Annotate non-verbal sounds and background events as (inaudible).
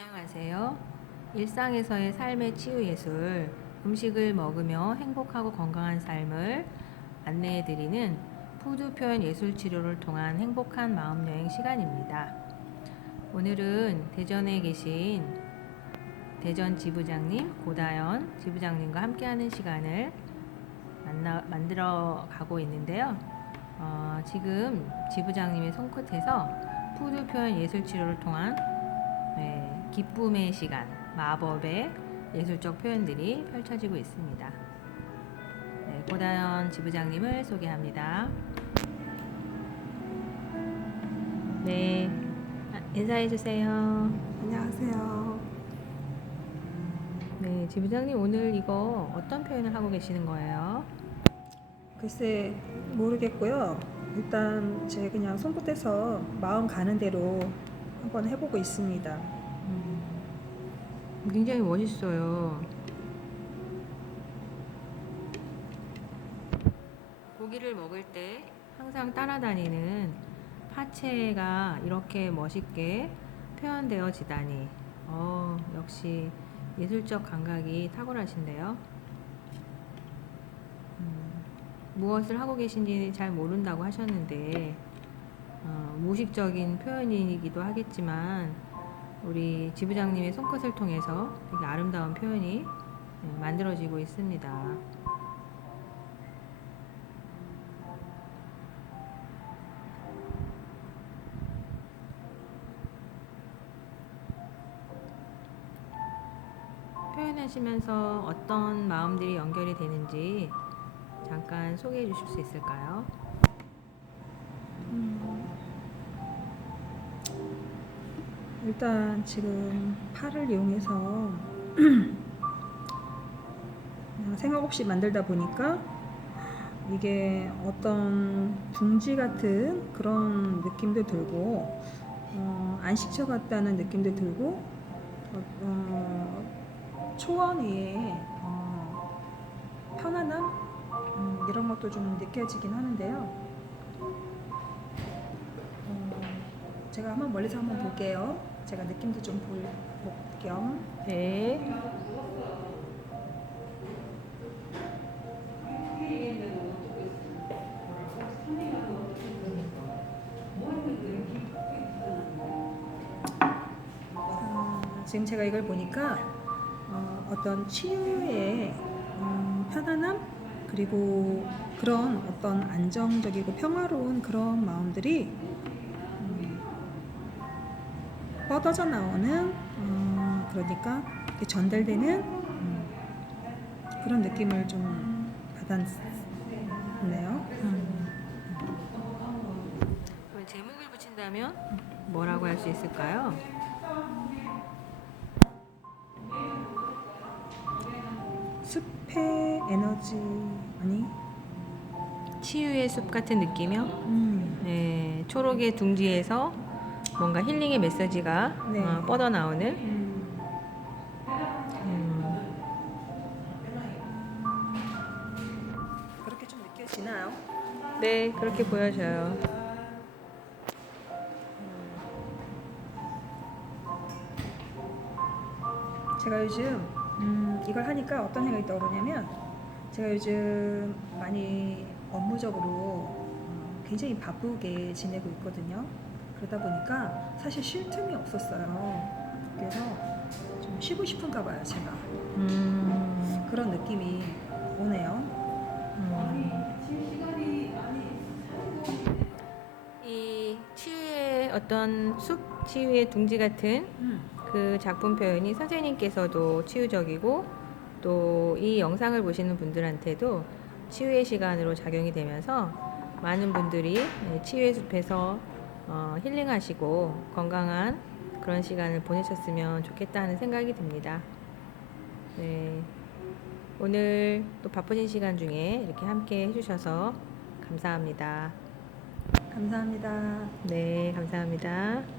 안녕하세요. 일상에서의 삶의 치유 예술, 음식을 먹으며 행복하고 건강한 삶을 안내해 드리는 푸드 표현 예술 치료를 통한 행복한 마음 여행 시간입니다. 오늘은 대전에 계신 대전 지부장님, 고다연 지부장님과 함께하는 시간을 만나, 만들어 가고 있는데요. 어, 지금 지부장님의 손끝에서 푸드 표현 예술 치료를 통한 네, 기쁨의 시간, 마법의 예술적 표현들이 펼쳐지고 있습니다. 네, 고다연 지부장님을 소개합니다. 네, 아, 인사해 주세요. 안녕하세요. 네, 지부장님 오늘 이거 어떤 표현을 하고 계시는 거예요? 글쎄 모르겠고요. 일단 제 그냥 손끝에서 마음 가는 대로 한번 해보고 있습니다. 음, 굉장히 멋있어요. 고기를 먹을 때 항상 따라다니는 파채가 이렇게 멋있게 표현되어지다니, 어, 역시 예술적 감각이 탁월하신데요. 음, 무엇을 하고 계신지 잘 모른다고 하셨는데, 어, 무의식적인 표현이기도 하겠지만, 우리 지부장님의 손끝을 통해서 되게 아름다운 표현이 네, 만들어지고 있습니다. 표현하시면서 어떤 마음들이 연결이 되는지 잠깐 소개해 주실 수 있을까요? 일단 지금 팔을 이용해서 (clears throat) 생각 없이 만들다 보니까 이게 어떤 둥지 같은 그런 느낌도 들고 어, 안식처 같다는 느낌도 들고 어, 어, 초원 위에 어, 편안함 음, 이런 것도 좀 느껴지긴 하는데요. 어, 제가 한번 멀리서 한번 볼게요. 제가 느낌도 좀 볼 겸. 네. 어, 지금 제가 이걸 보니까 어, 어떤 치유의 음, 편안함 그리고 그런 어떤 안정적이고 평화로운 그런 마음들이 음, 뻗어져 나오는 어, 그러니까 전달되는 음, 그런 느낌을 좀 받았네요. 음. 그럼 제목을 붙인다면 뭐라고 할 수 있을까요? 숲의 에너지 아니? 치유의 숲 같은 느낌이요? 음. 네, 초록의 둥지에서 뭔가 힐링의 메시지가 네. 어, 뻗어 나오는 음. 음, 그렇게 좀 느껴지나요? 네, 그렇게 보여져요. 제가 요즘 음, 이걸 하니까 어떤 생각이 떠오르냐면 제가 요즘 많이 업무적으로 어, 굉장히 바쁘게 지내고 있거든요. 그러다 보니까 사실 쉴 틈이 없었어요. 그래서 좀 쉬고 싶은가 봐요, 제가. 음, 그런 느낌이 오네요. 음. 이 치유의 어떤 숲 치유의 둥지 같은 음. 그 작품 표현이 선생님께서도 치유적이고 또 이 영상을 보시는 분들한테도 치유의 시간으로 작용이 되면서 많은 분들이 네, 치유의 숲에서 어, 힐링하시고 건강한 그런 시간을 보내셨으면 좋겠다는 생각이 듭니다. 네. 오늘 또 바쁘신 시간 중에 이렇게 함께 해주셔서 감사합니다. 감사합니다. 네, 감사합니다.